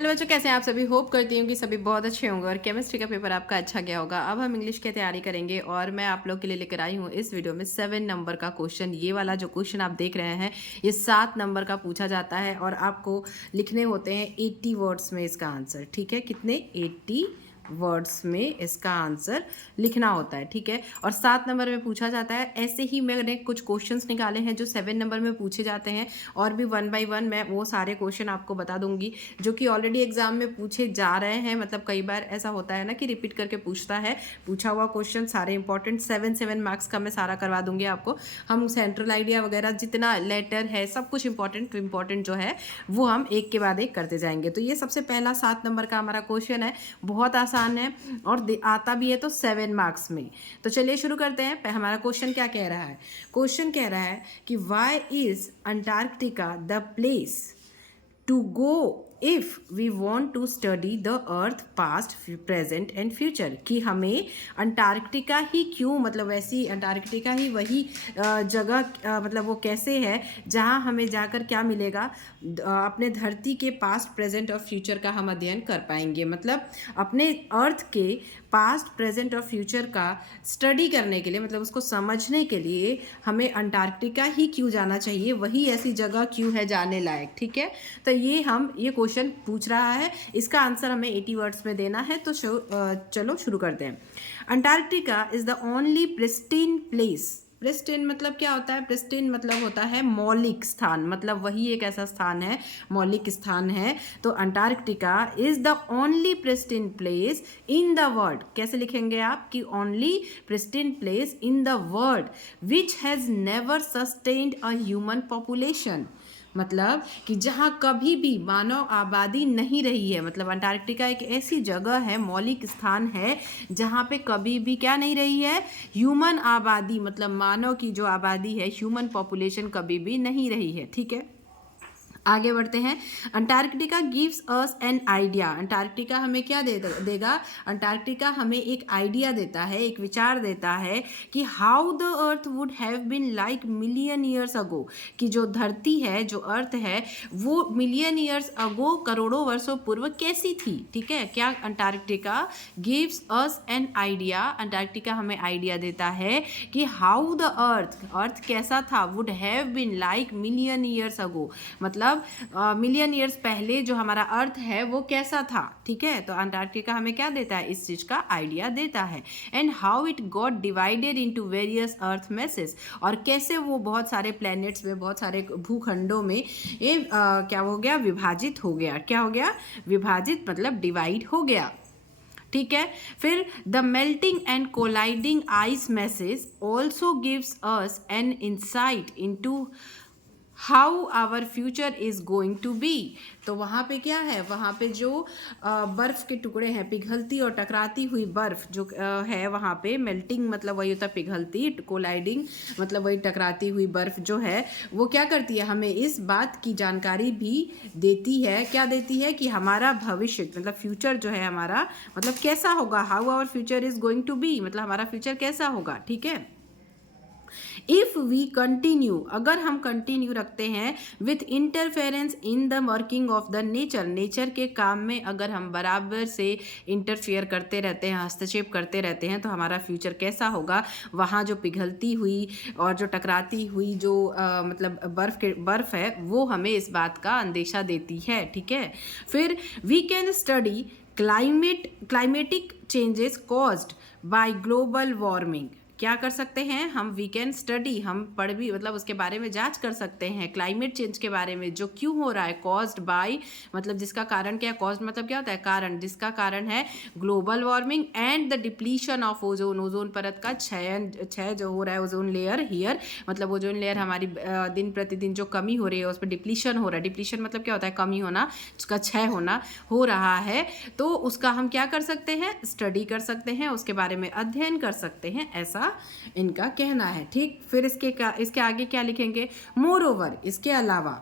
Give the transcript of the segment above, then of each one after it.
Hello बच्चों, कैसे हैं आप सभी। होप करती हूँ कि सभी बहुत अच्छे होंगे और केमिस्ट्री का पेपर आपका अच्छा गया होगा। अब हम इंग्लिश की तैयारी करेंगे और मैं आप लोग के लिए लेकर आई हूँ इस वीडियो में 7 नंबर का क्वेश्चन। ये वाला जो क्वेश्चन आप देख रहे हैं ये 7 नंबर का पूछा जाता है और आपको लिखने होते हैं 80 वर्ड्स में इसका आंसर। ठीक है, कितने 80 वर्ड्स में इसका आंसर लिखना होता है। ठीक है, और 7 नंबर में पूछा जाता है। ऐसे ही मैंने कुछ क्वेश्चंस निकाले हैं जो 7 नंबर में पूछे जाते हैं और भी 1 बाय 1 मैं वो सारे क्वेश्चन आपको बता दूंगी जो कि ऑलरेडी एग्जाम में पूछे जा रहे हैं। मतलब कई बार ऐसा होता है ना कि रिपीट करके पूछता है। पूछा हुआ क्वेश्चन सारे इंपॉर्टेंट 7 मार्क्स का मैं सारा करवा दूंगी आपको। हम सेंट्रल आइडिया वगैरह जितना लेटर है सब कुछ इंपॉर्टेंट जो है वो हम एक के बाद एक करते जाएंगे। तो ये सबसे पहला 7 नंबर का हमारा क्वेश्चन है, बहुत आसान है और आता भी है तो 7 मार्क्स में। तो चलिए शुरू करते हैं। हमारा क्वेश्चन क्या कह रहा है। क्वेश्चन कह रहा है कि why is Antarctica the place to go if we want to study the earth past present and future। कि हमें अंटार्कटिका ही क्यों, मतलब वैसी अंटार्कटिका ही वही जगह, मतलब वो कैसे है जहाँ हमें जाकर क्या मिलेगा, अपने धरती के पास्ट प्रेजेंट और फ्यूचर का हम अध्ययन कर पाएंगे। मतलब अपने अर्थ के पास्ट प्रेजेंट और फ्यूचर का स्टडी करने के लिए, मतलब उसको समझने के लिए हमें अंटार्कटिका ही क्यों जाना चाहिए, वही ऐसी जगह क्यों है जाने लायक। ठीक है, तो ये क्वेश्चन पूछ रहा है, इसका आंसर हमें 80 वर्ड्स में देना है। तो चलो शुरू करते हैं। Antarctica is the only pristine place. Pristine मतलब क्या होता है? प्रिस्टीन मतलब होता है मौलिक स्थान, मतलब वही एक ऐसा स्थान है, मौलिक स्थान है। तो Antarctica is the only pristine place in the world. कैसे लिखेंगे आप कि only pristine place in the world which has never sustained a human population. मतलब कि जहाँ कभी भी मानव आबादी नहीं रही है। मतलब अंटार्कटिका एक ऐसी जगह है, मौलिक स्थान है जहाँ पे कभी भी क्या नहीं रही है, ह्यूमन आबादी, मतलब मानव की जो आबादी है, ह्यूमन पॉपुलेशन कभी भी नहीं रही है। ठीक है, आगे बढ़ते हैं। Antarctica gives us an idea. Antarctica हमें क्या देगा? अंटार्कटिका हमें एक आइडिया देता है, एक विचार देता है कि how the earth would have been like million years ago. कि जो धरती है, जो अर्थ है, वो मिलियन ईयर्स अगो, करोड़ों वर्षों पूर्व कैसी थी। ठीक है, क्या Antarctica gives us an idea. Antarctica हमें आइडिया देता है कि हाउ द अर्थ कैसा था, would have been like million years ago, मतलब मिलियन ईयर्स पहले जो हमारा अर्थ है वो कैसा था। ठीक है, तो अंटार्कटिका हमें क्या देता है? इस चीज का आइडिया देता है। And how it got divided into various earth masses, और कैसे वो बहुत सारे प्लैनेट्स में, बहुत सारे भूखंडों में ये क्या हो गया? विभाजित हो गया। क्या हो गया? विभाजित मतलब डिवाइड हो गया। ठीक है, फिर the melting and colliding ice masses also gives us an insight into how our future is going to be. तो वहाँ पे क्या है? वहाँ पे जो बर्फ के टुकड़े हैं, पिघलती और टकराती हुई बर्फ जो है वहाँ पे, मेल्टिंग मतलब वही होता है पिघलती, कोलाइडिंग मतलब वही टकराती हुई बर्फ जो है वो क्या करती है? हमें इस बात की जानकारी भी देती है। क्या देती है? कि हमारा भविष्य, मतलब फ्यूचर जो है हमारा, मतलब कैसा होगा, how our future is going to be, मतलब हमारा फ्यूचर कैसा होगा। ठीक है, इफ वी कंटिन्यू, अगर हम कंटिन्यू रखते हैं with interference in the working of the nature, nature के काम में अगर हम बराबर से इंटरफेयर करते रहते हैं, हस्तक्षेप करते रहते हैं, तो हमारा फ्यूचर कैसा होगा? वहाँ जो पिघलती हुई और जो टकराती हुई जो मतलब बर्फ है वो हमें इस बात का अंदेशा देती है। ठीक है, फिर we can study climatic changes caused by global warming. क्या कर सकते हैं हम? वी कैन स्टडी, हम पढ़ भी, मतलब उसके बारे में जांच कर सकते हैं क्लाइमेट चेंज के बारे में, जो क्यों हो रहा है। कॉज्ड बाय मतलब जिसका कारण क्या है? कॉज्ड मतलब क्या होता है? कारण। जिसका कारण है global warming and the depletion of ozone, ozone परत का क्षय जो हो रहा है, ओजोन लेयर हियर, मतलब ओजोन लेयर हमारी दिन प्रतिदिन जो कमी हो रही है उस पर डिप्लीशन हो रहा है। डिप्लीशन मतलब क्या होता है? कमी होना, उसका क्षय होना हो रहा है। तो उसका हम क्या कर सकते हैं? स्टडी कर सकते हैं, उसके बारे में अध्ययन कर सकते हैं, ऐसा इनका कहना है। ठीक, फिर इसके आगे क्या लिखेंगे? मोर ओवर, इसके अलावा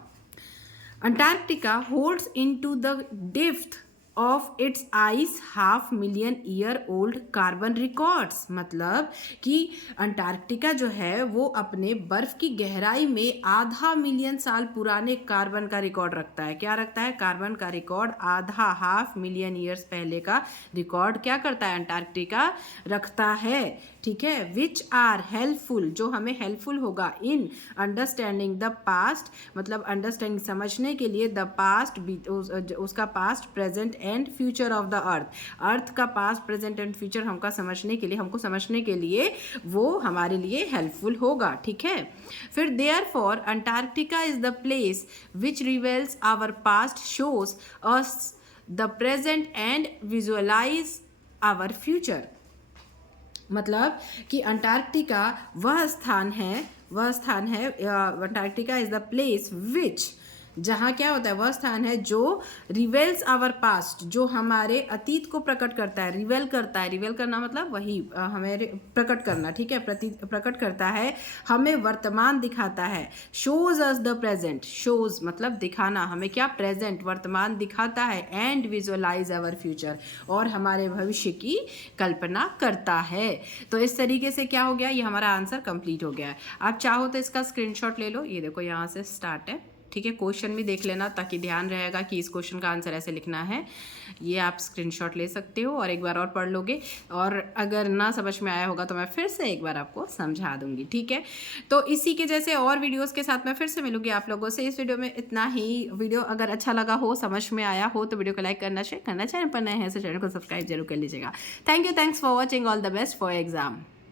Antarctica holds into the depth of its ice 500,000 year old carbon records. मतलब कि अंटार्कटिका जो है वो अपने बर्फ की गहराई में आधा मिलियन साल पुराने कार्बन का रिकॉर्ड रखता है। क्या रखता है? कार्बन का रिकॉर्ड आधा 500,000 ईयर्स पहले का रिकॉर्ड क्या करता है? अंटार्कटिका रखता है। ठीक है, विच आर हेल्पफुल, जो हमें हेल्पफुल होगा इन अंडरस्टैंडिंग द पास्ट, मतलब अंडरस्टैंडिंग समझने के लिए द पास्ट, उसका past present and future of the earth. Earth का पास्ट प्रेजेंट एंड फ्यूचर हमको समझने के लिए वो हमारे लिए हेल्पफुल होगा। ठीक है, फिर therefore Antarctica is the place which reveals our past, shows us the present and visualise our future. मतलब कि अंटार्कटिका वह स्थान है Antarctica is the place which, जहाँ क्या होता है? वह स्थान है जो रिवेल्स आवर पास्ट, जो हमारे अतीत को प्रकट करता है, रिवेल करता है। रिवेल करना मतलब वही हमें प्रकट करना। ठीक है, प्रकट करता है, हमें वर्तमान दिखाता है। Shows us the present, shows मतलब दिखाना, हमें क्या? प्रेजेंट, वर्तमान दिखाता है। एंड विजुअलाइज आवर फ्यूचर, और हमारे भविष्य की कल्पना करता है। तो इस तरीके से क्या हो गया? ये हमारा आंसर कंप्लीट हो गया है। आप चाहो तो इसका स्क्रीनशॉट ले लो, ये देखो यहाँ से स्टार्ट है। ठीक है, क्वेश्चन भी देख लेना ताकि ध्यान रहेगा कि इस क्वेश्चन का आंसर ऐसे लिखना है। ये आप स्क्रीनशॉट ले सकते हो और एक बार और पढ़ लोगे, और अगर ना समझ में आया होगा तो मैं फिर से एक बार आपको समझा दूंगी। ठीक है, तो इसी के जैसे और वीडियोस के साथ मैं फिर से मिलूंगी आप लोगों से। इस वीडियो में इतना ही। वीडियो अगर अच्छा लगा हो, समझ में आया हो, तो वीडियो को लाइक करना, शेयर करना, चैनल पर नए हैं तो चैनल को सब्सक्राइब जरूर कर लीजिएगा। Thank you, thanks for watching, all the best for exam.